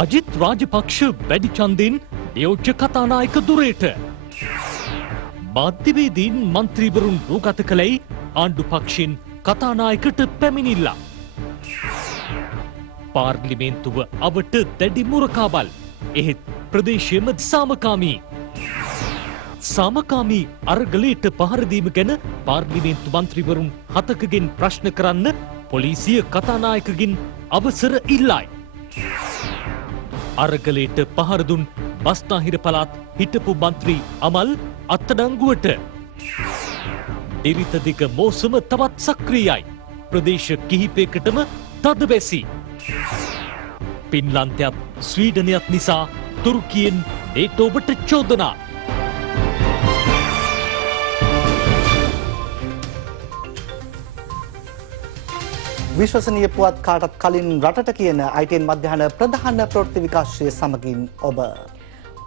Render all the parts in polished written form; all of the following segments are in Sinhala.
අජිත් රාජපක්ෂ වැඩි ඡන්දෙන් නියෝජ්‍ය කතානායක දුරේට. මාධ්‍යවේදීන් මන්ත්‍රීවරුන් රූගත කළේ ආණ්ඩු පක්ෂෙන් කතානායකට පැමිණිල්ලා. පාර්ලිමේන්තුව අවට දැඩි මුරකාබල්. එහෙත් ප්‍රදේශයේම සාමකාමී. සාමකාමී අරගලයට පහරදීම ගැන පාර්ලිමේන්තු මන්ත්‍රීවරුන් 7කගෙන් ප්‍රශ්න කරන්න පොලිසිය කතානායකගෙන් අවසර ඉල්ලයි. අරගලයට පහර දුන් බස්නාහිර පළාත් හිටපු මන්ත්‍රී අමල් අත්අඩංගුවට. දිරිත දිග මෝසම තවත් සක්‍රියයි. ප්‍රදේශ කිහිපයකටම තදබැසි. පින්ලන්තයත් ස්වීඩනයත් නිසා තුර්කියෙන් නේටෝවට චෝදනා. විශ්වසනීය පුවත් කාටත් කලින් රටට කියන ITN මධ්‍යහන ප්‍රධාන ප්‍රවෘත්ති විකාශය සමගින් ඔබ.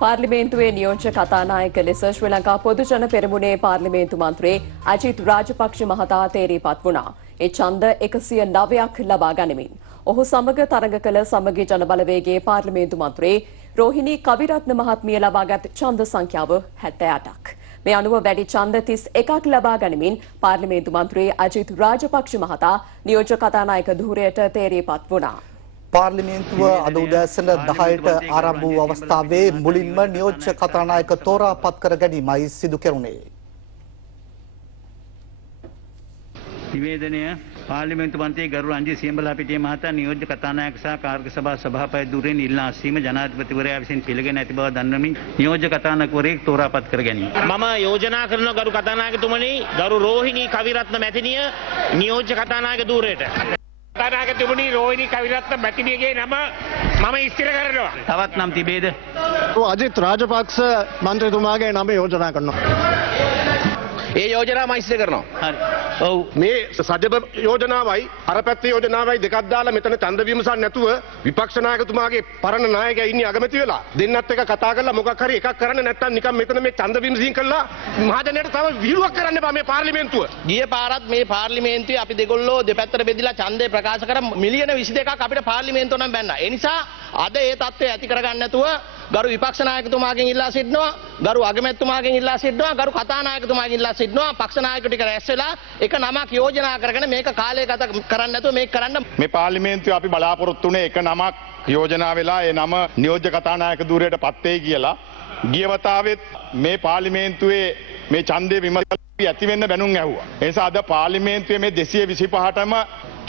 පාර්ලිමේන්තුවේ නියෝජ්‍ය කතානායක ලෙස ශ්‍රී ලංකා පොදුජන පෙරමුණේ පාර්ලිමේන්තු මන්ත්‍රී අජිත් රාජපක්ෂ මහතා තේරීපත් වුණා. ඒ ඡන්ද 109ක් ලබා ගනිමින්. ඔහු සමග තරඟ කළ සමගි ජන බලවේගයේ පාර්ලිමේන්තු මන්ත්‍රී රෝහිණී කවිරත්න මහත්මිය ලබාගත් ඡන්ද සංඛ්‍යාව 78ක්. මේ අනුව වැඩි ඡන්ද 31ක් ලබා ගනිමින් පාර්ලිමේන්තු මන්ත්‍රී අජිත් රාජපක්ෂ මහතා නියෝජ්‍ය කතානායක ධුරයට තේරීපත් වුණා. පාර්ලිමේන්තුව අද උදෑසන 10ට ආරම්භ වූ අවස්ථාවේ මුලින්ම නියෝජ්‍ය කතානායක තෝරා පත් කර ගැනීමයි සිදු කෙරුණේ. නිවේදනය පාර්ලිමේන්තු මන්ත්‍රී ගරු රංජිත් සියඹලාපිටිය මහතා නියෝජ්‍ය කතානායක සහ කාර්ය සභා සභාපති ධුරයෙන් ඉල්ලා අස්වීම ජනාධිපතිවරයා විසින් පිළිගෙන ඇති බව දන්වමින් නියෝජ්‍ය කතානායකවරයෙක් තෝරාපත් කර ගැනීම. මම යෝජනා කරන ගරු කතානායකතුමනි ගරු රෝහිණී කවිරත්න මැතිනිය නියෝජ්‍ය කතානායක ධුරයට. කතානායකතුමනි රෝහිණී කවිරත්න මැතිනියගේ නම මම ස්ථිර කරනවා. තවත් නම් තිබේද? අජිත් රාජපක්ෂ මන්ත්‍රීතුමාගේ නම යෝජනා කරනවා. ඒ යෝජනා මම ස්ථිර කරනවා. හරි. ඔව්. මේ සජබ යෝජනාවයි අර පැත්තේ යෝජනාවයි දෙකක් දාලා මෙතන ඡන්ද විමසන්න නැතුව විපක්ෂ නායකතුමාගේ පරණ නායකයා ඉන්නේ අගමැති වෙලා දෙන්නත් එක කතා කරලා මොකක් හරි එකක් කරන්න නැත්නම් නිකන් මෙතන මේ ඡන්ද විමසීම් කරලා මහජනයට තව විහිළුවක් කරන්න එපා මේ පාර්ලිමේන්තුව. ගිය පාරත් මේ පාර්ලිමේන්තුවේ අපි දෙගොල්ලෝ දෙපැත්තට බෙදලා ඡන්දේ ප්‍රකාශ කර මිලියන 22ක් අපිට පාර්ලිමේන්තුව නම් බැන්නා. ඒ නිසා අද ඒ තත්ත්වය ඇති කරගන්න නැතුව ගරු විපක්ෂ නායකතුමාගෙන් ඉල්ලා සිටිනවා, ගරු අගමැතිතුමාගෙන් ඉල්ලා සිටිනවා, ගරු කතානායකතුමාගෙන් ඉල්ලා සිටිනවා පක්ෂ නායක ටික රැස් වෙලා එක නමක් යෝජනා කරගෙන මේක කාලය ගත කරන්න නැතුව මේක කරන්න. මේ පාර්ලිමේන්තුවේ අපි බලාපොරොත්තු වුණේ එක නමක් යෝජනා වෙලා ඒ නම නියෝජ්‍ය කතානායක ධුරයට පත් වෙයි කියලා. ගිය වතාවෙත් මේ පාර්ලිමේන්තුවේ මේ ඡන්දේ විමසලා ඇති වෙන්න බැනුම් ඇහුවා. ඒ නිසා අද පාර්ලිමේන්තුවේ මේ 225ටම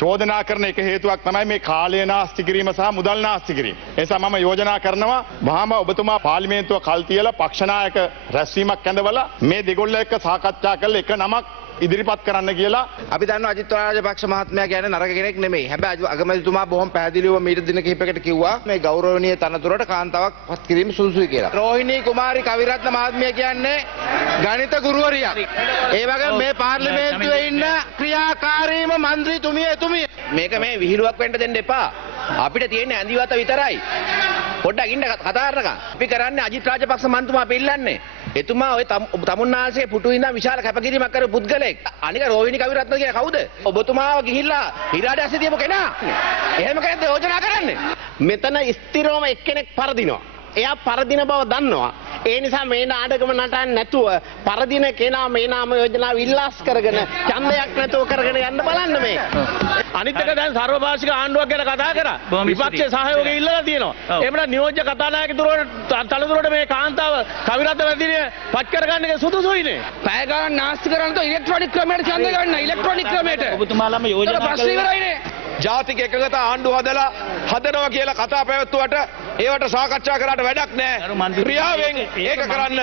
චෝදනා කරන එක හේතුවක් තමයි මේ කාලය නාස්ති කිරීම සහ මුදල් නාස්ති කිරීම. ඒ නිසා මම යෝජනා කරනවා වහාම ඔබතුමා පාර්ලිමේන්තුව කල් තියලා පක්ෂනායක රැස්වීමක් ඇඳවලා මේ දෙගොල්ල එක්ක සාකච්ඡා කරලා එක නමක් ඉදිරිපත් කරන්න කියලා. අපි දන්නවා අජිත් රාජපක්ෂ මහත්මයා කියන්නේ නරක කෙනෙක් නෙමෙයි. හැබැයි අගමැතිතුමා බොහොම පැහැදිලිව මීට දින කිහිපයකට කිව්වා මේ ගෞරවනීය තනතුරට කාන්තාවක් පත් කිරීම සුදුසුයි කියලා. රෝහිණී කුමාරි කවිරත්න මහත්මිය කියන්නේ ගණිත ගුරුවරියක්. ඒ වගේම මේ පාර්ලිමේන්තුවේ ඉන්න ක්‍රියාකාරීම മന്ത്രിතුමිය එතුමිය. මේක මේ විහිළුවක් වෙන්න දෙන්න එපා. අපිට තියෙන්නේ ඇඳිවත විතරයි. පොඩ්ඩක් ඉන්න කතා කරනකම්. අපි කරන්නේ අජිත් රාජපක්ෂ මන්ත්‍රීතුමා අපි ඉල්ලන්නේ. එතුමා ඔය තමුන්නාසේ පුටු ඉඳන් විශාල කැපකිරීමක් කරපු පුද්ගලෙක්. අනික රෝහිණී කවිරත්න කියන කවුද? ඔබතුමාව ගිහිල්ලා හිරාඩ ඇස්සේ තියපු කෙනා. එහෙම කෙනෙක්ද යෝජනා කරන්නේ? මෙතන ස්ථිරවම එක්කෙනෙක් පරදිනවා. එයා පරදින බව දන්නවා. ඒ නිසා මේ නාටකම නටන්න නැතුව පරදින කෙනා මේ නාම යෝජනාව ඉල්ලාස් කරගෙන ඡන්දයක් නැතුව කරගෙන යන්න බලන්න මේ. අනිත් එක දැන් සර්වභාෂික ආණ්ඩුවක් ගැන කතා කරා. විපක්ෂයේ සහයෝගය ඉල්ලලා තියෙනවා. එහෙමනම් නියෝජ්‍ය කතානායක තලදුරට මේ කාන්තාව කවිරත්න මැදිරිය පත් කරගන්න එක සුදුසුයිනේ. පැය ගණන් නාස්ති කරන්න තෝ ඉලෙක්ට්‍රොනික ක්‍රමයට ඡන්ද ගන්න ඉලෙක්ට්‍රොනික ක්‍රමයට. ඔබතුමාලම යෝජනා ප්‍රශ්න ඉවරයිනේ. ජාතික එකගතා ආණ්ඩු හදනවා කියලා කතා පැවැත්වුවට ඒවට සාකච්ඡා කරාට වැඩක් නැහැ. ක්‍රියාවෙන් ඒක කරන්න.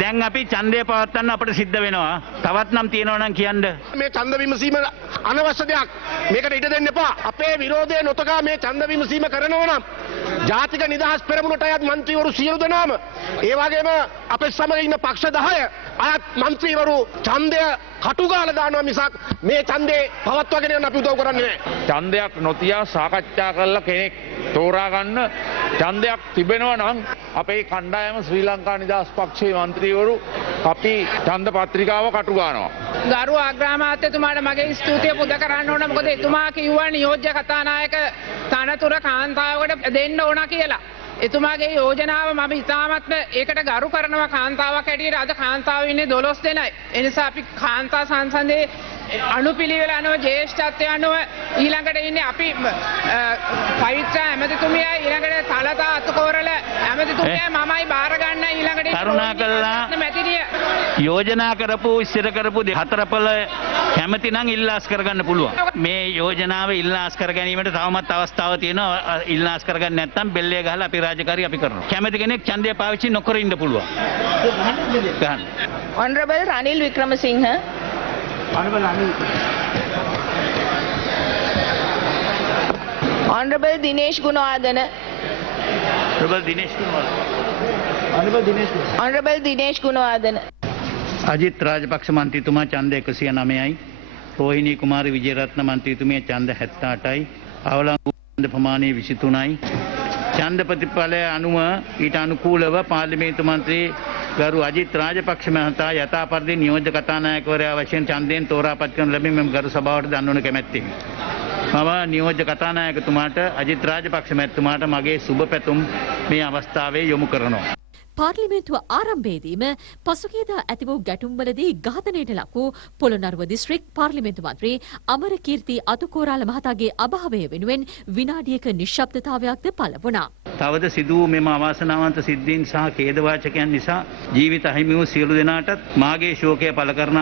දැන් අපි ඡන්දය පවත්වන්න අපිට සිද්ධ වෙනවා. තවත් නම් තියෙනවා නම් කියන්න. මේ ඡන්ද විමසීම අනවශ්‍ය දෙයක්. මේකට ඉඩ දෙන්න එපා. අපේ විරෝධය නොතකා මේ ඡන්ද විමසීම කරනවා නම් ජාතික නිදහස් පෙරමුණට අයත් മന്ത്രിවරු සියලු දෙනාම ඒ වගේම අපේ සමග ඉන්න පක්ෂ 10 අයත් മന്ത്രിවරු ඡන්දය කටුගාලා දානවා මිසක් මේ ඡන්දේ පවත්වාගෙන යන්න අපි උදව් කරන්නේ නැහැ. ඡන්දයක් නොතියා සාකච්ඡා කරලා කෙනෙක් තෝරා ගන්න ඡන්දයක් තිබෙනවා නම් අපේ කණ්ඩායම ශ්‍රී ලංකා නිදහස් පක්ෂයේ മന്ത്രിවරු අපි ඡන්ද පත්‍රිකාව කටු ගන්නවා. ගරු අග්‍රාමාත්‍යතුමාට මගේ ස්තුතිය පුද කරන්න ඕන. මොකද එතුමා කිව්වා නියෝජ්‍ය කතානායක තනතුර කාන්තාවකට දෙන්න ඕන කියලා. එතුමාගේ යෝජනාව මම ඉතාමත්ම ඒකට ගරු කරනවා. කාන්තාවක් හැටියට අද කාන්තාව ඉන්නේ 12 දෙනයි. ඒ නිසා අපි කාන්තා සංසන්දේ අනුපිළිවෙල අනුව ජ්‍යෙෂ්ඨත්වය අනුව ඊළඟට ඉන්නේ අපි පවිත්‍ර ඇමතිතුමියයි ඊළඟට තලතා අතුකෝරල ඇමතිතුමියයි මමයි බාර ගන්න ඊළඟට කරුණාකරලා මැතිනිය යෝජනා කරපු ඉස්සර කරපු හතරපළ කැමති නම් ඉල්ලාස් කරගන්න පුළුවන්. මේ යෝජනාව ඉල්ලාස් කර ගැනීමට තවමත් අවස්ථාවක් තියෙනවා. ඉල්ලාස් කරගන්න නැත්නම් බෙල්ලේ ගහලා අපි රාජකාරී අපි කරනවා. කැමති කෙනෙක් ඡන්දය පාවිච්චි නොකර ඉන්න පුළුවන්. ගන්න. Honorable Ranil Wickramasinghe. Honorable Dinesh Gunawardena. Honorable Dinesh Gunawardena. Ajith Rajapaksa මන්ත්‍රීතුමා ඡන්ද 109යි. රෝහිණී කුමාරි විජේරත්න මන්ත්‍රීතුමිය ඡන්ද 78යි. අවලංගු ඡන්ද ප්‍රමාණය 23යි. ඡන්ද ප්‍රතිඵලය අනුව ඊට අනුකූලව පාර්ලිමේන්තු මන්ත්‍රී ගරු අජිත් රාජපක්ෂ මහතා යථාපරිදි නියෝජ්‍ය කතානායකවරයා වශයෙන් ඡන්දයෙන් තෝරාපත් කරන ලැබීම මෙම ගරු සභාවට දන්වන කැමැත්තෙමි. මම නියෝජ්‍ය කතානායකතුමාට අජිත් රාජපක්ෂ මහත්මයාට මගේ සුබ පැතුම් මේ අවස්ථාවේ යොමු කරනවා. පාර්ලිමේන්තුව ආරම්භයේදීම පසුගියදා ඇති වූ ගැටුම්වලදී ඝාතනයට ලක් වූ පොළොන්නරුව දිස්ත්‍රික් පාර්ලිමේන්තු මන්ත්‍රී අමරකීර්ති අතුකෝරාල මහතාගේ අභාවය වෙනුවෙන් විනාඩියක නිශ්ශබ්දතාවයක්ද පළ වුණා. තවද සිදු වූ මෙම අවාසනාවන්ත සිද්ධීන් සහ ඛේදවාචකයන් නිසා ජීවිත අහිමි වූ සියලු දෙනාටත් මාගේ ශෝකය පළ කරන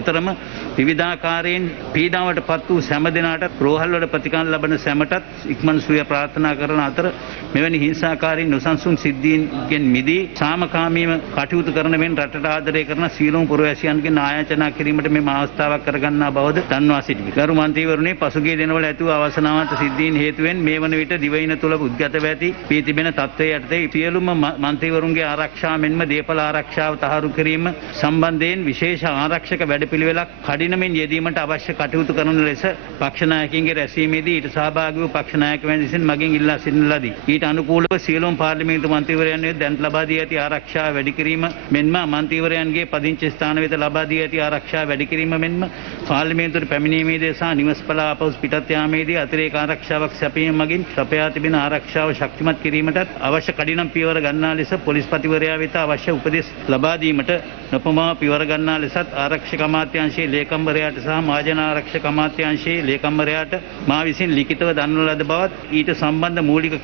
අතරම විවිධාකාරයෙන් පීඩාවට පත් වූ සෑම දෙනාටත් රෝහල්වල ප්‍රතිකාර ලබන සැමටත් ඉක්මන් සුවය ප්‍රාර්ථනා කරන අතර මෙවැනි හිංසාකාරී නොසන්සුන් සිද්ධීන්ගෙන් මිදී සාමකාමීව කටයුතු කරන මෙන් රටට ආදරය කරන සියලුම පුරවැසියන්ගේ ආයාචනා කිරීමට මෙම අවස්ථාවක් කරගන්නා බවද දන්වා සිටිමි. ගරු මන්ත්‍රීවරුනි, පසුගිය දිනවල ඇති වූ අවාසනාවන්ත සිද්ධීන් හේතුවෙන් මේ වන විට දිවයින තුල උද්ගතව ඇති වී තිබෙන තත්ත්වයේ යටතේ සියලුම මන්ත්‍රීවරුන්ගේ ආරක්ෂාව මෙන්ම දේපල ආරක්ෂාව තහවුරු කිරීම සම්බන්ධයෙන් විශේෂ ආරක්ෂක වැඩපිළිවෙලක් කඩිනමින් යෙදීමට අවශ්‍ය කටයුතු කරන ලෙස පක්ෂ නායකයින්ගේ රැස්වීමේදී ඊට සහභාගී වූ පක්ෂ නායකයන් විසින් මගෙන් ඉල්ලා සිටින ලදී. ඊට අනුකූලව සියලුම පාර්ලිමේන්තු මන්ත්‍රීවරයන් දැන් ලබා දී ඇති ආරක්ෂාව වැඩි කිරීම මෙන්ම මන්ත්‍රීවරයන්ගේ පදිංචි ස්ථාන වෙත ලබා දී ඇති ආරක්ෂාව වැඩි කිරීම මෙන්ම පාර්ලිමේන්තුවට පැමිණීමේදී සහ නිවස් පළ ආපසු පිටත් යාමේදී අතිරේක ආරක්ෂාවක් සැපයීම මගින් සපයා තිබෙන ආරක්ෂාව ශක්තිමත් කිරීමටත් අවශ්‍ය කඩිනම් පියවර ගන්නා ලෙස පොලිස්පතිවරයා වෙත අවශ්‍ය උපදෙස් ලබා දීමට නොපමා පියවර ගන්නා ලෙසත් ආරක්ෂක අමාත්‍යාංශයේ ලේකම්වරයාට සහ මහජන ආරක්ෂක අමාත්‍යාංශයේ ලේකම්වරයාට මා විසින් ලිඛිතව දන්වන ලද බවත් ඊට සම්බන්ධ මූලික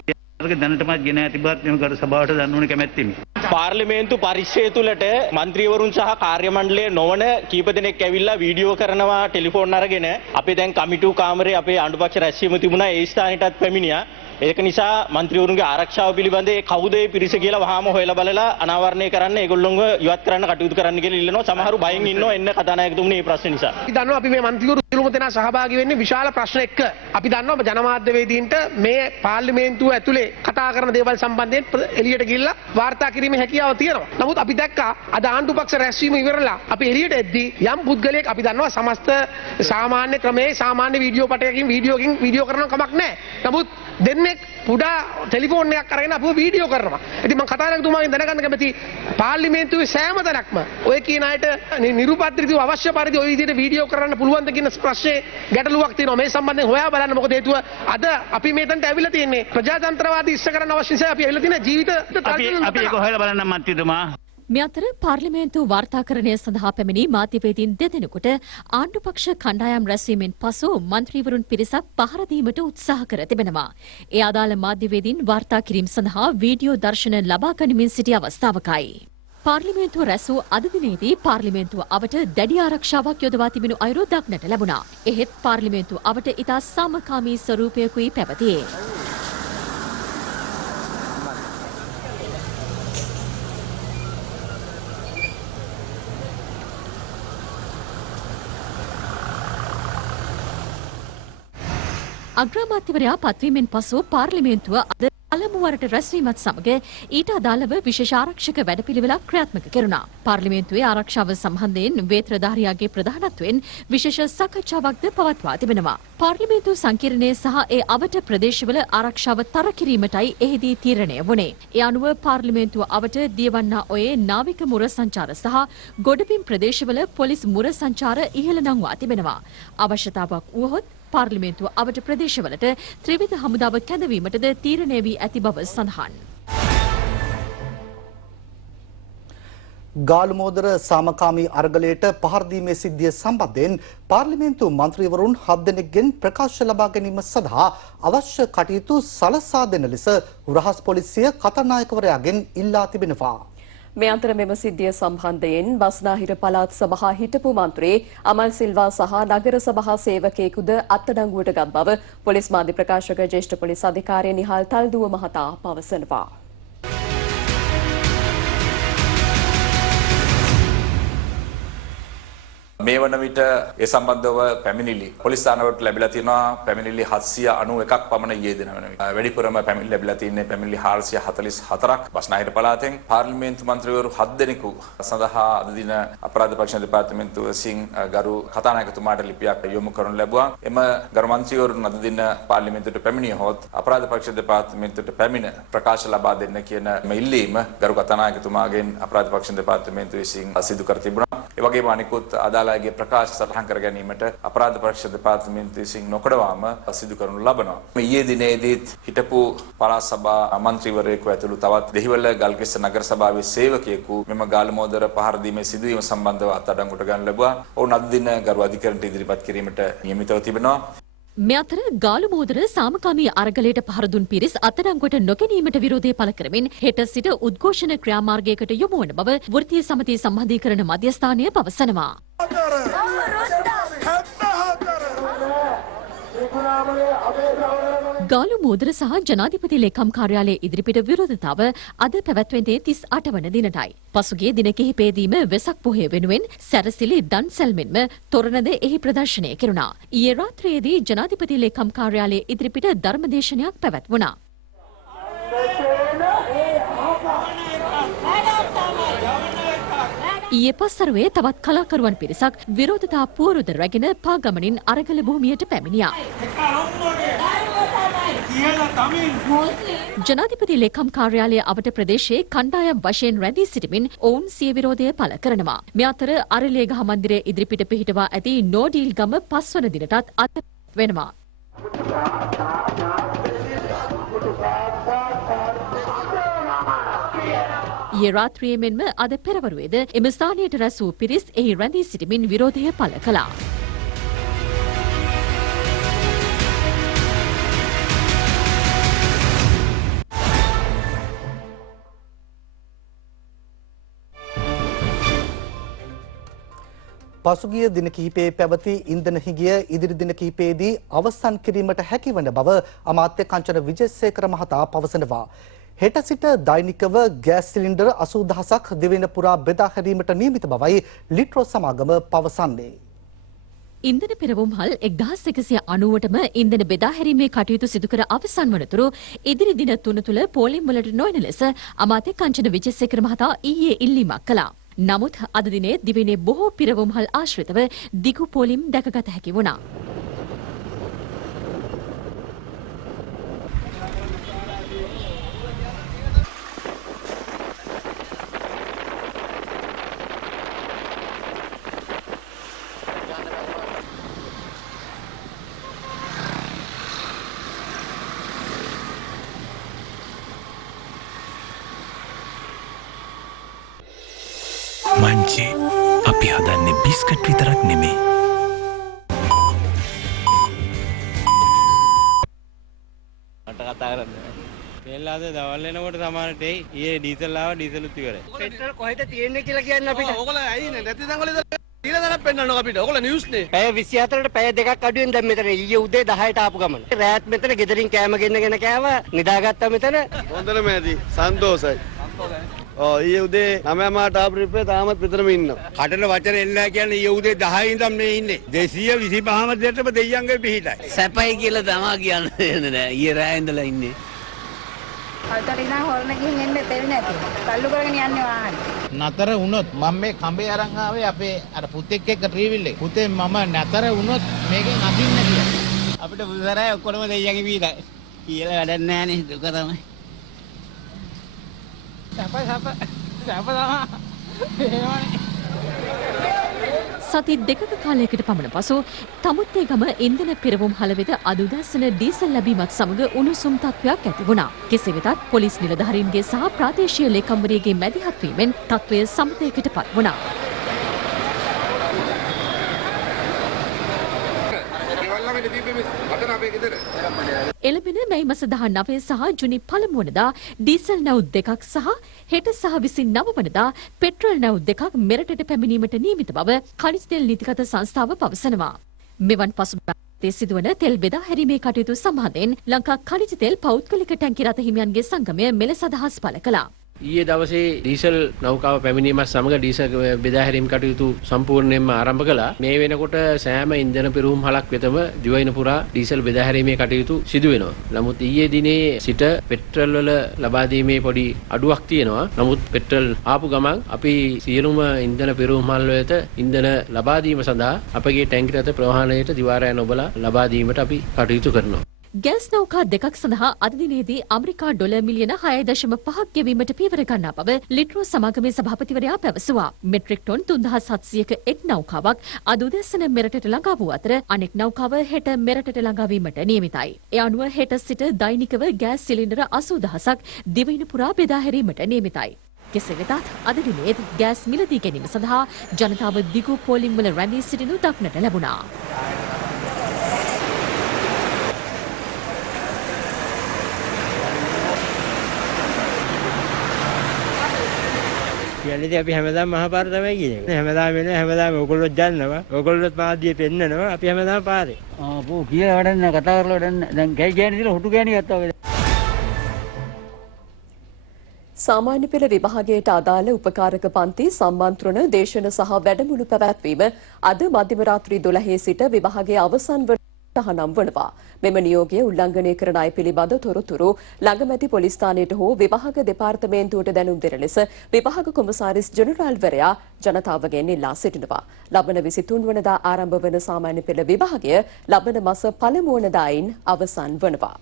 දැනටමත් ගෙන ඇති බවත් මෙම ගරු සභාවට දන්වන කැමැත්තෙමි. පාර්ලිමේන්තු පරිශ්‍රය තුළට මන්ත්‍රීවරුන් සහ කාර්ය මණ්ඩලය නොවන කීප දෙනෙක් ඇවිල්ලා වීඩියෝ කරනවා ටෙලිෆෝන් අරගෙන. අපි දැන් කමිටු කාමරේ අපේ අනුපක්ෂ රැස්වීම තිබුණා, ඒ ස්ථානෙටත් පැමිණියා. ඒක නිසා මන්ත්‍රීවරුන්ගේ ආරක්ෂාව පිළිබඳ කවුද ඒ පිරිස කියලා වහාම හොයලා බලලා අනාවරණය කරන්න ඒගොල්ලෝව ඉවත් කරන්න කටයුතු කරන්න කියලා ඉල්ලනවා. සමහරු බයෙන් ඉන්නවා එන්න කතානායකතුමනි මේ ප්‍රශ්නේ නිසා. අපි දන්නවා අපි මේ මන්ත්‍රීවරු සියලුම දෙනා සහභාගී වෙන්නේ විශාල ප්‍රශ්න එක්ක. අපි දන්නවා ජනමාධ්‍යවේදීන්ට මේ පාර්ලිමේන්තුව ඇතුලේ කතා කරන දේවල් සම්බන්ධයෙන් එළියට ගිහිල්ලා වාර්තා කිරීමේ හැකියාව තියෙනවා. නමුත් අපි දැක්කා අද ආණ්ඩුපක්ෂ රැස්වීම ඉවරලා අපි එළියට එද්දී යම් පුද්ගලයෙක් අපි දන්නවා සමස්ත සාමාන්‍ය ක්‍රමයේ සාමාන්‍ය වීඩියෝ පටයකින් වීඩියෝ කරන කමක් නැහැ. නමුත් දෙන්නෙක් පුඩා ටෙලිෆෝන් එකක් අරගෙන අපුව වීඩියෝ කරනවා. ඉතින් මම කතානායකතුමාගෙන් දැනගන්න කැමති පාර්ලිමේන්තුවේ සෑම තැනක්ම ඔය කියන අයට නිරුපද්‍රිතව අවශ්‍ය පරිදි ඔය විදිහට වීඩියෝ කරන්න පුළුවන්ද කියන ප්‍රශ්නේ ගැටලුවක් තියෙනවා. මේ සම්බන්ධයෙන් හොයා බලන්න. මොකද හේතුව අද අපි මේතනට ඇවිල්ලා තියෙන්නේ ප්‍රජාතන්ත්‍රවාදී ඉස්ස කරන්න අවශ්‍ය නිසා අපි ඇවිල්ලා තියෙන ජීවිත අපි ඒක හොයලා බලන්න මන්ත්‍රීතුමා. මේ අතර පාර්ලිමේන්තු වාර්තාකරණය සඳහා පැමිණි මාධ්‍යවේදීන් දෙදෙනෙකුට ආණ්ඩුපක්ෂ කණ්ඩායම් රැස්වීමෙන් පසු මන්ත්‍රීවරුන් පිරිසක් පහර දීමට උත්සාහ කර තිබෙනවා. ඒ අදාළ මාධ්‍යවේදීන් වාර්තා කිරීම සඳහා වීඩියෝ දර්ශන ලබා ගනිමින් සිටි අවස්ථාවකයි. පාර්ලිමේන්තුව රැසූ අද දිනේදී පාර්ලිමේන්තුව අවට දැඩි ආරක්ෂාවක් යොදවා තිබෙනු අයුරු දක්නට ලැබුණා. එහෙත් පාර්ලිමේන්තුව අවට ඉතා සාමකාමී ස්වරූපයකුයි පැවතියේ. අග්‍රාමාත්‍යවරයා පත්වීමෙන් පසු පාර්ලිමේන්තුව අද පළමු වරට රැස්වීමත් සමග ඊට අදාළව විශේෂ ආරක්ෂක වැඩපිළිවෙලක් ක්‍රියාත්මක කෙරුණා. පාර්ලිමේන්තුවේ ආරක්ෂාව සම්බන්ධයෙන් වේත්‍රධාරියාගේ ප්‍රධානත්වයෙන් විශේෂ සාකච්ඡාවක්ද පවත්වා තිබෙනවා. පාර්ලිමේන්තු සංකීර්ණයේ සහ ඒ අවට ප්‍රදේශවල ආරක්ෂාව තර කිරීමටයි එහිදී තීරණය වුණේ. ඒ අනුව පාර්ලිමේන්තුව අවට දියවන්නා ඔයේ නාවික මුර සංචාර සහ ගොඩබිම් ප්‍රදේශවල පොලිස් මුර සංචාර ඉහළ නංවා තිබෙනවා. අවශ්‍යතාවක් වුවහොත් පාර්ලිමේන්තුව අවට ප්‍රදේශවලට ත්‍රිවිධ හමුදාව කැඳවීමටද තීරණය වී ඇති බව සඳහන්. ගාලුමෝදර සාමකාමී අරගලයට පහර දීමේ සිද්ධිය සම්බන්ධයෙන් පාර්ලිමේන්තු මන්ත්‍රීවරුන් 7 දෙනෙක්ගෙන් ප්‍රකාශ ලබා ගැනීම සඳහා අවශ්‍ය කටයුතු සලසා දෙන ලෙස රහස් පොලිසිය කතානායකවරයාගෙන් ඉල්ලා තිබෙනවා. මේ අතර මෙම සිද්ධිය සම්බන්ධයෙන් බස්නාහිර පළාත් සභා හිටපු මන්ත්‍රී අමල් සිල්වා සහ නගර සභා සේවකයෙකුද අත්අඩංගුවට ගත් බව පොලිස් මාධ්‍ය ප්‍රකාශක ජ්‍යෙෂ්ඨ පොලිස් අධිකාරිය නිහාල් තල්දුව මහතා පවසනවා. මේ වන විට ඒ සම්බන්ධව පැමිණිලි පොලිස් ස්ථානවලට ලැබිලා තියෙනවා. පැමිණිලි 791ක් පමණ ඊයේ දින වෙන විට. වැඩිපුරම පැමිණිලි ලැබිලා තියෙන්නේ පැමිණිලි 444ක් බස්නාහිර පළාතෙන්. පාර්ලිමේන්තු මන්ත්‍රීවරු 7 දෙනෙකු සඳහා අද දින අපරාධ පරීක්ෂණ දෙපාර්තමේන්තුව විසින් ගරු කතානායකතුමාට ලිපියක් යොමු කරනු ලැබුවා. එම ගරු මන්ත්‍රීවරුන් අද දින පාර්ලිමේන්තුවට පැමිණියහොත් අපරාධ පරීක්ෂණ දෙපාර්තමේන්තුවට පැමිණ ප්‍රකාශ ලබා දෙන්න කියන ඉල්ලීම ගරු කතානායකතුමාගෙන් අපරාධ පරීක්ෂණ දෙපාර්තමේන්තුව විසින් සිදු කර තිබුණා. ඒ වගේම අනිකුත් අදාළගේ ප්‍රකාශ සටහන් කර ගැනීමට අපරාධ පරීක්ෂණ දෙපාර්තමේන්තුව විසින් නොකඩවාම සිදු කරනු ලබනවා. ඊයේ දිනේදීත් හිටපු පළාත් සභා මන්ත්‍රීවරයෙකු ඇතුළු තවත් දෙහිවල ගල්කිස්ස නගර සභාවේ සේවකයෙකු මෙම ගාලමෝදර පහර දීමේ සිදුවීම සම්බන්ධව අත්අඩංගුවට ගන්න ලැබුවා. ඔවුන් අද දින ගරු අධිකරණයට ඉදිරිපත් කිරීමට නියමිතව තිබෙනවා. මේ අතර ගාලුමෝදර සාමකාමී අරගලයට පහර දුන් පිරිස් අත්අඩංගුවට නොගැනීමට විරෝධය පළ කරමින් හෙට සිට උද්ඝෝෂණ ක්‍රියාමාර්ගයකට යොමු වන බව වෘත්තීය සමිතිය සම්බන්ධීකරණ මධ්‍යස්ථානය පවසනවා. ගාලුමෝදර සහ ජනාධිපති ලේකම් කාර්යාලය ඉදිරිපිට විරෝධතාව අද පැවැත්වෙන්නේ 38 වන දිනටයි. පසුගිය දින කිහිපයේදීම වෙසක් පොහොය වෙනුවෙන් සැරසිලි දන්සැල් මෙන්ම තොරණද එහි ප්‍රදර්ශනය කෙරුණා. ඊයේ රාත්‍රියේදී ජනාධිපති ලේකම් කාර්යාලය ඉදිරිපිට ධර්මදේශනයක් පැවැත්වුණා. ඊයේ පස්වරුවේ තවත් කලාකරුවන් පිරිසක් විරෝධතා පුවරුද රැගෙන පාගමනින් අරගල භූමියට පැමිණියා. ජනාධිපති ලේකම් කාර්යාලය අවට ප්‍රදේශයේ කණ්ඩායම් වශයෙන් රැඳී සිටමින් ඔවුන් සිය විරෝධය පළ කරනවා. මේ අතර අරලියගහ මන්දිරය ඉදිරිපිට පිහිටවා ඇති නෝඩීල් ගම 5 වන දිනටත් අත් වෙනවා. ඊයේ රාත්‍රියේ මෙන්ම අද පෙරවරුවේද එම ස්ථානයට රැස් වූ පිරිස් එහි රැඳී සිටමින් විරෝධය පළ කළා. පසුගිය දින කිහිපයේ පැවති ඉන්ධන හිඟිය ඉදිරි දින කිහිපයේදී අවසන් කිරීමට හැකිවන බව අමාත්‍ය කංචන විජේසේකර මහතා පවසනවා. හෙට සිට දෛනිකව ගෑස් සිලින්ඩර් 80000ක් දිවෙන පුරා බෙදා හැරීමට නියමිත බවයි ලිට්‍රෝ සමාගම පවසන්නේ. ඉන්ධන පෙරවුම්හල් 1190ටම ඉන්ධන බෙදා හැරීමේ කටයුතු සිදු කර අවසන් වනතුරු ඉදිරි දින 3 තුළ පෝලිම් වලට නොයන ලෙස අමාත්‍ය කංචන විජේසේකර මහතා ඊයේ ඉල්ලීමක් කළා. නමුත් අද දිනේ දිවයිනේ බොහෝ පිරවුම්හල් ආශ්‍රිතව දිගු පෝලිම් දැකගත හැකි වුණා. මංචේ අපි හදන්නේ බිස්කට් විතරක් නෙමේ. මට කතා කරන්න. තෙල් ආද දවල් වෙනකොට සමානට එයි. ඊයේ ඩීසල් ආව ඩීසලුත් ඉවරයි. පෙට්‍රල් කොහෙද තියෙන්නේ කියලා කියන්න අපිට. ඕගොල්ලෝ ඇයි නැති තැන් වල ඉඳලා දැනක් පෙන්නනවා අපිට. ඕගොල්ලෝ නිවුස් නේ. පැය 24ට පැය දෙකක් අඩුවෙන් දැන් මෙතන ඊයේ උදේ 10ට ආපු ගමන. රෑත් මෙතන ගෙදරින් කෑම ගෙන්නගෙන කෑවා. නිදාගත්තා මෙතන. හොඳටම ඇති. සන්තෝසයි. ඊයේ උදේ 9 මාට ආපු රිප්පේ තාමත් විතරම ඉන්නවා. කඩන වචන එන්නේ නැහැ කියන්නේ ඊයේ උදේ 10 ඉඳන් මේ ඉන්නේ. 225ම දෙයටම දෙයියන්ගේ පිහිටයි. සැපයි කියලා තමා කියන්නේ නෑ. ඊයේ රෑ ඉඳලා ඉන්නේ. අතට ඉඳන් හොරන ගිහින් එන්න තෙල් නැති. තල්ලු කරගෙන යන්නේ වාහනේ. නතර වුණොත් මම මේ කඹේ අරන් ආවේ අපේ අර පුතෙක් එක්ක ට්‍රීවිල් එක. පුතේ මම නතර වුණොත් මේකෙන් අදින්න කියලා. අපිට බුදුසරයි ඔක්කොම දෙයියගේ වීදයි. කියලා වැඩක් නැහැ නේ දුක තමයි. සති දෙකක කාලයකට පමණ පසු තමුත්තේගම ඉන්ධන පෙරවුම් හලවෙත අද උදැසන ඩීසල් ලැබීමත් සමග උණුසුම් තත්ත්වයක් ඇති වුණා. කෙසේ වෙතත් පොලිස් නිලධාරීන්ගේ සහ ප්‍රාදේශීය ලේකම්වරියගේ මැදිහත් වීමෙන් තත්ත්වය සමතයකට පත් වුණා. එළඹෙන මැයි මස 19 සහ ජුනි 1 වනදා ඩීසල් නැව් දෙකක් සහ හෙට සහ 29 වනදා පෙට්‍රල් නැව් දෙකක් මෙරටට පැමිණීමට නියමිත බව ඛනිජ තෙල් නීතිගත සංස්ථාව පවසනවා. මෙවන් පසුබිමේ සිදුවන තෙල් බෙදා හැරීමේ කටයුතු සම්බන්ධයෙන් ලංකා ඛනිජ තෙල් පෞද්ගලික ටැංකි රථ හිමියන්ගේ සංගමය මෙලෙස අදහස් පළ කළා. ඊයේ දවසේ ඩීසල් නෞකාව පැමිණීමත් සමග ඩීසල් බෙදා හැරීම් කටයුතු සම්පූර්ණයෙන්ම ආරම්භ කළා. මේ වෙනකොට සෑම ඉන්ධන පෙරහුම් හලක් වෙතම දිවයින පුරා ඩීසල් බෙදා හැරීමේ කටයුතු සිදු වෙනවා. නමුත් ඊයේ දිනේ සිට පෙට්‍රල් වල ලබා දීමේ පොඩි අඩුවක් තියෙනවා. නමුත් පෙට්‍රල් ආපු ගමන් අපි සියලුම ඉන්ධන පෙරහුම් හල් වලට ඉන්ධන ලබා දීම සඳහා අපගේ ටැංකි රථ ප්‍රවාහනයට දිවාරය නොබලා ලබා දීමට අපි කටයුතු කරනවා. ගෑස් නෞකා දෙකක් සඳහා අද දිනේදී ඇමරිකා ඩොලර් මිලියන 6.5ක් ගෙවීමට පියවර ගන්නා බව ලිට්‍රෝ සමාගමේ සභාපතිවරයා පැවසුවා. මෙට්‍රික් ටොන් 3700ක එක් නෞකාවක් අද උදැසන මෙරටට ළඟා වූ අතර අනෙක් නෞකාව හෙට මෙරටට ළඟා වීමට නියමිතයි. ඒ අනුව හෙට සිට දෛනිකව ගෑස් සිලින්ඩර 80000ක් දිවයින පුරා බෙදා හැරීමට නියමිතයි. කෙසේ වෙතත් අද දිනේත් ගෑස් මිලදී ගැනීම සඳහා ජනතාව දිගු පෝලිම් වල රැඳී සිටිනු දක්නට ලැබුණා. කියන්නේ අපි හැමදාම මහපාර තමයි කියන්නේ. හැමදාම වෙන හැමදාම ඕගොල්ලෝ දන්නවා. ඕගොල්ලොත් මාධ්‍ය පෙන්නනවා. අපි හැමදාම පාරේ. පෝ කියලා වැඩක් නැහැ. කතා කරලා වැඩක් නැහැ. දැන් ගෑයි ගෑණි දිලා හුටු ගෑණි ගත්තා වගේ. සාමාන්‍ය පෙළ විභාගයට අදාළ උපකාරක පන්ති සම්මන්ත්‍රණ දේශන සහ වැඩමුළු පැවැත්වීම අද මධ්‍යම රාත්‍රී 12 සිට විභාගයේ අවසන් වන තහනම් වනවා. මෙම නියෝගය උල්ලංඝනය කරන අය පිළිබඳ තොරතුරු ළඟමැති පොලිස් ස්ථානයට හෝ විභාග දෙපාර්තමේන්තුවට දැනුම් දෙන ලෙස විභාග කොමසාරිස් ජෙනරාල්වරයා ජනතාවගෙන් ඉල්ලා සිටිනවා. ලබන 23 වනදා ආරම්භ වන සාමාන්‍ය පෙළ විභාගය ලබන මාස 1 වනදායින් අවසන් වනවා.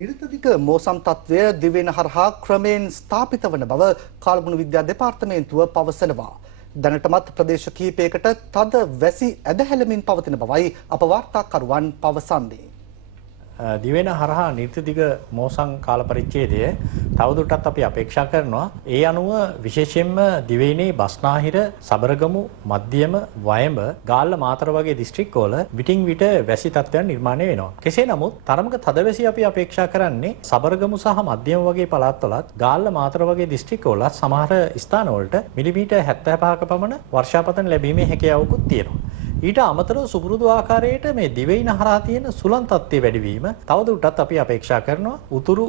ඉරිතදිග මෝසම් තත්ත්වය දිවෙන හරහා ක්‍රමයෙන් ස්ථාපිත වන බව කාලගුණ විද්‍යා දෙපාර්තමේන්තුව පවසනවා. දැනටමත් ප්‍රදේශ කිහිපයකට තද වැසි ඇදහැලමින් පවතින බවයි අප වාර්තාකරුවන් පවසන්නේ. දිවෙන හරහා නිර්තදිග මෝසම් කාල පරිච්ඡේදය තවදුරටත් අපි අපේක්ෂා කරනවා. ඒ අනුව විශේෂයෙන්ම දිවයිනේ බස්නාහිර, සබරගමු, මධ්‍යම, වයඹ, ගාල්ල, මාතර වගේ දිස්ත්‍රික්කවල විටින් විට වැසි තත්ත්වයන් නිර්මාණය වෙනවා. කෙසේ නමුත් තරමක තදවැසි අපි අපේක්ෂා කරන්නේ සබරගමු සහ මධ්‍යම වගේ පළාත්වලත්, ගාල්ල, මාතර වගේ දිස්ත්‍රික්කවලත් සමහර ස්ථානවලට මිලිමීටර් 75ක පමණ වර්ෂාපතන ලැබීමේ හැකියාවකුත් තියෙනවා. ඊට අමතරව සුපුරුදු ආකාරයට මේ දිවයින හරහා තියෙන සුළං තත්ත්වයේ වැඩිවීම තවදුරටත් අපි අපේක්ෂා කරනවා.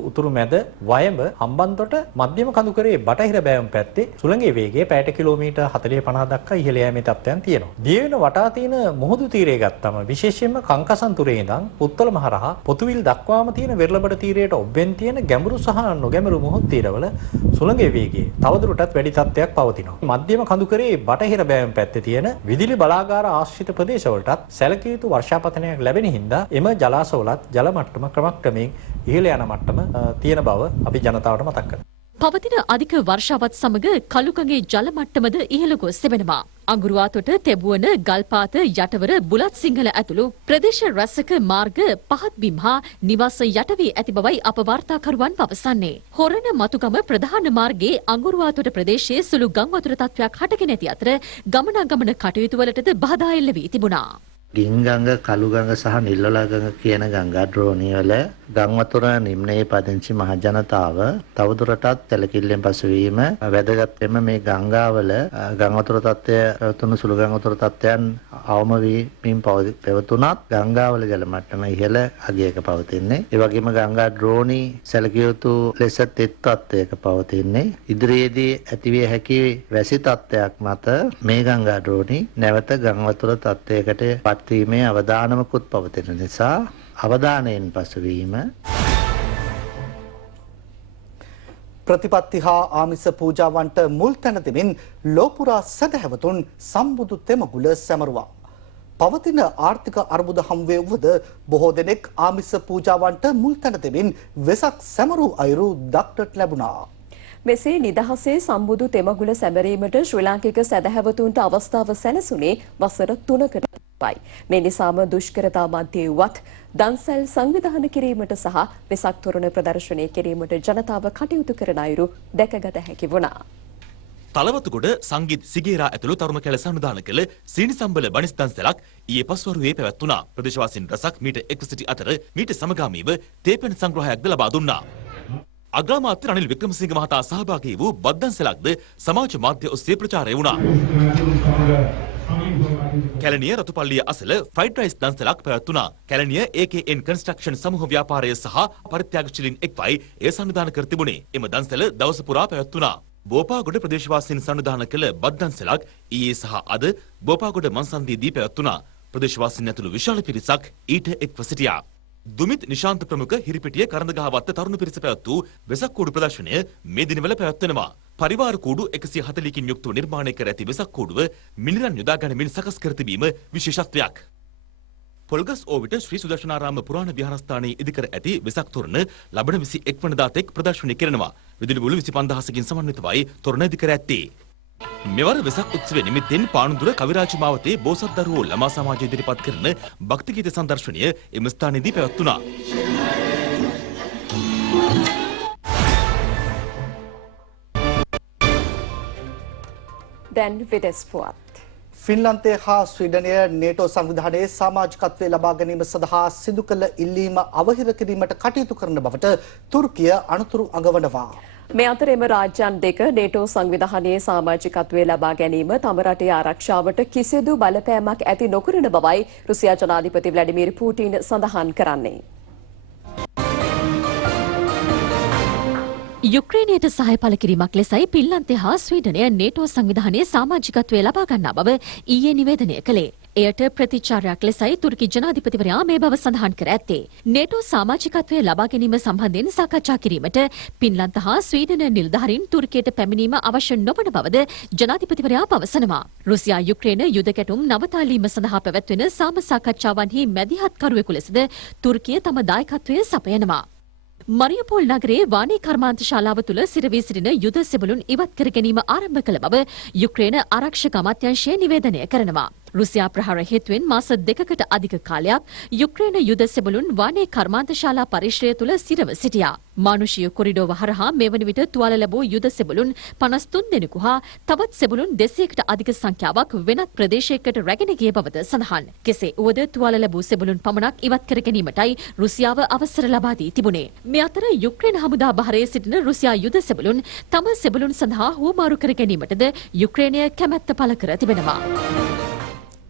උතුරු මැද, වයඹ, හම්බන්තොට, මධ්‍යම කඳුකරේ බටහිර බෑවුම් පැත්තේ සුළඟේ වේගය පැයට කිලෝමීටර් 40-50 දක්වා ඉහළ යෑමේ තත්ත්වයන් තියෙනවා. දිවයින වටා තියෙන මුහුදු තීරය ගත්තම විශේෂයෙන්ම කංකසන්තුරේ ඉඳන් පුත්තලම හරහා පොතුවිල් දක්වාම තියෙන වෙරළබඩ තීරයට ඔබ්බෙන් තියෙන ගැඹුරු සහ නොගැඹුරු මුහුදු තීරවල සුළඟේ වේගය තවදුරටත් වැඩි තත්ත්වයක් පවතිනවා. මධ්‍යම කඳුකරේ බටහිර බෑවුම් පැත්තේ තියෙන විදුලි බලාගාර ආශ්‍රිත ප්‍රදේශවලටත් සැලකිය යුතු වර්ෂාපතනයක් ලැබෙන හින්දා එම ජලාශවලත් ජල මට්ටම ක්‍රමක්‍රමයෙන් ඉහළ යන මට්ටම තියෙන බව අපි ජනතාවට මතක් කරනවා. පවතින අධික වර්ෂාවත් සමග කළුගඟේ ජල මට්ටමද ඉහළ ගොස් තිබෙනවා. අඟුරුවාතොට තෙබුවන ගල්පාත යටවර බුලත් සිංහල ඇතුළු ප්‍රදේශ රැසක මාර්ග පහත් බිම් හා නිවාස යට වී ඇති බවයි අප වාර්තාකරුවන් පවසන්නේ. හොරණ මතුගම ප්‍රධාන මාර්ගයේ අඟුරුවාතොට ප්‍රදේශයේ සුළු ගම් වතුර තත්ත්වයක් හටගෙන ඇති අතර ගමනාගමන කටයුතු වලටද බාධා එල්ල වී තිබුණා. ගින්ගඟ, කළුගඟ සහ නිල්ලලාගඟ කියන ගංගා ද්‍රෝණිය වල ගම් වතුර නිම්නයේ පදිංචි මහ ජනතාව තවදුරටත් සැලකිල්ලෙන් පසුවීම වැදගත් වෙන මේ ගංගාවල ගම් වතුර තත්ත්වය පැවතුණු සුළු ගම් වතුර තත්ත්වයන් අවම වීමින් පැවතුණත් ගංගාවල ජල මට්ටම ඉහළ අගයක පවතින්නේ. ඒ වගේම ගංගා ද්‍රෝණි සැලකිය යුතු ලෙස තෙත් තත්ත්වයක පවතින්නේ. ඉදිරියේදී ඇතිවිය හැකි වැසි තත්ත්වයක් මත මේ ගංගා ද්‍රෝණි නැවත ගම් වතුර තත්ත්වයකට පත්වීමේ අවදානමකුත් පවතින නිසා අවධානයෙන් පසුවීම. ප්‍රතිපත්ති හා ආමිස පූජාවන්ට මුල් තැන දෙමින් ලෝපුරා සැදැහැවතුන් සම්බුදු තෙමගුල සැමරුවා. පවතින ආර්ථික අර්බුද හමුවේ වුවද බොහෝ දෙනෙක් ආමිස පූජාවන්ට මුල් තැන දෙමින් වෙසක් සැමරූ අයුරු දක්නට ලැබුණා. මෙසේ නිදහසේ සම්බුදු තෙමගුල සැමරීමට ශ්‍රී ලාංකික සැදැහැවතුන්ට අවස්ථාව සැලසුනේ වසර 3කට පසුයි. මේ නිසාම දුෂ්කරතා මැද්දේ වුවත් දන්සැල් සංවිධානය කිරීමට සහ වෙසක් තොරණ ප්‍රදර්ශනය කිරීමට ජනතාව කටයුතු කරන අයුරු දැකගත හැකි වුණා. තලවතුගොඩ සංගීත් සිගේරා ඇතුළු තරුණ කැල සංවිධානය කළ සීනිසම්බල බනිස් දන්සැලක් ඊයේ පස්වරුවේ පැවැත්වුණා. ප්‍රදේශවාසීන් රසක් මීට එක්ව සිටි අතර මීට සමගාමීව තේපෙන සංග්‍රහයක්ද ලබා දුන්නා. අග්‍රාමාත්‍ය රනිල් වික්‍රමසිංහ මහතා සහභාගී වූ බද්දන්සැලක්ද සමාජ මාධ්‍ය ඔස්සේ ප්‍රචාරය වුණා. කැලණිය රතුපල්ලිය අසල ෆ්‍රයිඩ් රයිස් දන්සැලක් පැවැත්වුණා. කැලණිය AKN කන්ස්ට්‍රක්ෂන් සමූහ ව්‍යාපාරය සහ පරිත්‍යාගශීලීන් එක්වයි එය සංවිධානය කර තිබුණේ. එම දන්සැල දවස පුරා පැවැත්වුණා. බෝපාගොඩ ප්‍රදේශවාසීන් සංවිධානය කළ බද්දන්සැලක් ඊයේ සහ අද බෝපාගොඩ මන්සන්දියේදී පැවැත්වුණා. ප්‍රදේශවාසීන් ඇතුළු විශාල පිරිසක් ඊට එක්ව සිටියා. දුමිත් නිශාන්ත ප්‍රමුඛ හිරිපිටිය කරඳගහවත්ත තරුණ පිරිස පැවැත් වූ වෙසක් කූඩු ප්‍රදර්ශනය මේ දිනවල පැවැත්වෙනවා. පරිවාර කූඩු 140කින් යුක්තව නිර්මාණය කර ඇති වෙසක් කූඩුව මිනිරන් යොදා ගැනීමෙන් සකස් කර තිබීම විශේෂත්වයක්. පොල්ගස් ඕවිට ශ්‍රී සුදර්ශනාරාම පුරාණ විහාරස්ථානයේ ඉදිකර ඇති වෙසක් තොරණ ලබන 21 වනදා තෙක් ප්‍රදර්ශනය කරනවා. විදුලි බුළු 25000කින් සමන්විතවයි තොරණ ඉදිකර ඇත්තේ. මෙවර වෙසක් උත්සවය නිමිත්තෙන් පානුදුර කවිරාජ මාවතේ බෝසත් දරුවෝ ළමා සමාජය ඉදිරිපත් කරන භක්ති ගීත සංදර්ශනය එම ස්ථානයේදී පැවැත්වුණා. දැන් විදෙස් පුවත්. ෆින්ලන්තය හා ස්වීඩනය නේටෝ සංවිධානයේ සමාජිකත්වය ලබා ගැනීම සඳහා සිදු කළ ඉල්ලීම අවහිර කිරීමට කටයුතු කරන බවට තුර්කිය අනුතුරු අඟවනවා. මේ අතරෙම රාජ්‍යන් දෙක නේටෝ සංවිධානයේ සමාජිකත්වය ලබා ගැනීම තම රටේ ආරක්ෂාවට කිසිදු බලපෑමක් ඇති නොකරන බවයි රුසියා ජනාධිපති ව්ලාඩිමීර් පූටින් සඳහන් කරන්නේ. යුක්‍රේනයට සහාය පළ කිරීමක් ලෙසයි පින්ලන්තය හා ස්වීඩනය නේටෝ සංවිධානයේ සමාජිකත්වය ලබා ගන්නා බව ඊයේ නිවේදනය කළේ. එයට ප්‍රතිචාරයක් ලෙසයි තුර්කි ජනාධිපතිවරයා මේ බව සඳහන් කර ඇත්තේ. නේටෝ සමාජිකත්වය ලබා ගැනීම සම්බන්ධයෙන් සාකච්ඡා කිරීමට පින්ලන්ත හා ස්වීඩන නිලධාරීන් තුර්කියට පැමිණීම අවශ්‍ය නොවන බවද ජනාධිපතිවරයා පවසනවා. රුසියා යුක්‍රේන යුද ගැටුම් නවතාලීම සඳහා පැවැත්වෙන සාම සාකච්ඡාවන්හි මැදිහත්කරුවෙකු ලෙසද තුර්කිය තම දායකත්වය සපයනවා. මරියපෝල් නගරයේ වානේ කර්මාන්ත ශාලාව තුළ සිරවී සිටින යුද සෙබළුන් ඉවත් කර ගැනීම ආරම්භ කළ බව යුක්‍රේන ආරක්ෂක අමාත්‍යාංශය නිවේදනය කරනවා. රුසියා ප්‍රහාර හේතුවෙන් මාස 2කට අධික කාලයක් යුක්‍රේන යුද සෙබළුන් වානේ කර්මාන්ත ශාලා පරිශ්‍රය තුළ සිරව සිටියා. මානුෂීය කොරිඩෝව හරහා මේ වන විට තුවාල ලැබූ යුද සෙබළුන් 53 දෙනෙකු හා තවත් සෙබළුන් 200කට අධික සංඛ්‍යාවක් වෙනත් ප්‍රදේශයකට රැගෙන ගිය බවද සඳහන්. කෙසේ වුවද තුවාල ලැබූ සෙබළුන් පමණක් ඉවත් කර ගැනීමටයි රුසියාව අවසර ලබා දී තිබුණේ. මේ අතර යුක්‍රේන හමුදා බහරයේ සිටින රුසියා යුද සෙබළුන් තම සෙබළුන් සඳහා හුවමාරු කර ගැනීමටද යුක්‍රේනය කැමැත්ත පළ කර තිබෙනවා.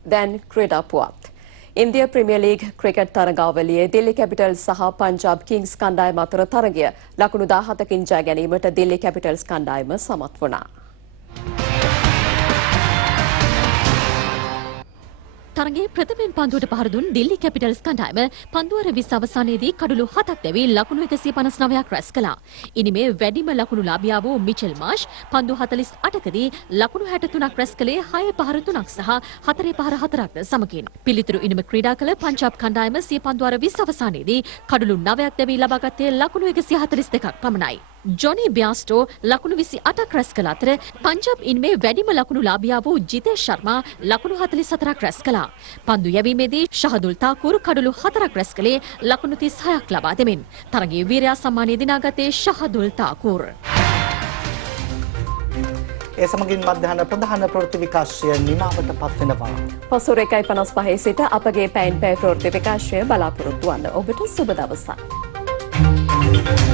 දැන් ක්‍රීඩා පුවත්. ඉන්දිය ප්‍රීමියර් ලීග් ක්‍රිකට් තරගාවලියේ දිල්ලි කැපිටල්ස් සහ පංජාබ් කිංස් කණ්ඩායම අතර තරගය ලකුණු 17කින් ජය ගැනීමට දිල්ලි කැපිටල්ස් කණ්ඩායම සමත් වුණා. තරගයේ ප්‍රථමයෙන් පන්දුවට පහර දුන් දිල්ලි කැපිටල්ස් කණ්ඩායම පන්දුවර 20 අවසානයේදී කඩලු 7ක් දැවී ලකුණු 159ක් රැස් කළා. ඉනිමේ වැඩිම ලකුණු ලාභියා වූ මිචෙල් මාෂ් පන්දු 48කදී ලකුණු 63ක් රැස් කළේ 6 පහර 3ක් සහ 4 පහර 4ක්ද සමගින්. පිළිතුරු ඉනිම ක්‍රීඩා කළ පංජාබ් කණ්ඩායම සිය පන්දුවර 20 අවසානයේදී කඩලු 9ක් දැවී ලබාගත්තේ ලකුණු 142ක් පමණයි. ජොනි බියාස්ටෝ ලකුණු 28ක් රැස් කළ අතර පංජාබ් ඉනිමේ වැඩිම ලකුණු ලාභියා වූ ජිතේෂ් ශර්මා ලකුණු 44ක් රැස් කළා. පන්දු යැවීමේදී ශහදුල් තාකූර් කඩලු 4ක් රැස් කළේ ලකුණු 36ක් ලබා දෙමින් තරගයේ වීරයා සම්මානය දිනාගත්තේ ශහදුල් තාකූර්. ඒ සමගින් මධ්‍යහන ප්‍රධාන ප්‍රවෘත්ති විකාශය නිමාවට පත්වෙනවා. පසුර 1:55 සිට අපගේ පැන් පැය ප්‍රවෘත්ති විකාශය බලාපොරොත්තු වන්න ඔබට සුබ දවසක්.